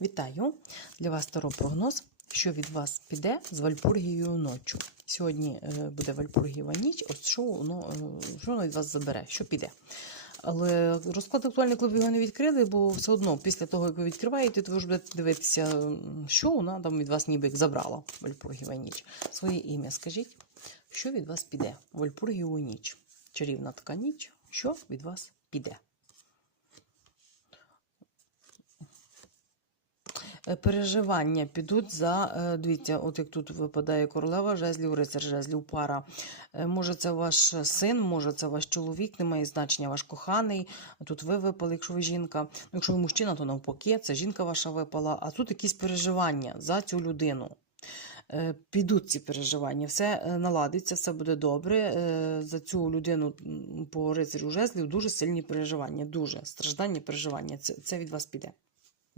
Вітаю! Для вас таро прогноз, що від вас піде з Вальпургією ночі. Сьогодні е, буде Вальпургієва ніч, от що воно, воно від вас забере, що піде. Але розклад актуальний клуб його не відкрили, бо все одно після того, як ви відкриваєте, то ви ж будете дивитися, що вона там від вас ніби як забрала Вальпургієва ніч. Своє ім'я скажіть, що від вас піде? Вальпургієву ніч. Чарівна така ніч, що від вас піде. Переживання підуть за, е, дивіться, от як тут випадає королева жезлів, рицар жезлів, пара. Е, Може, це ваш син, може, це ваш чоловік, немає значення, ваш коханий. Тут ви випали, якщо ви жінка. Ну, Якщо ви мужчина, то навпаки, це жінка ваша випала. А тут якісь переживання за цю людину. Е, Підуть ці переживання, все е, наладиться, все буде добре. Е, За цю людину по рицарю жезлів дуже сильні переживання, дуже страждання, переживання. Це від вас піде.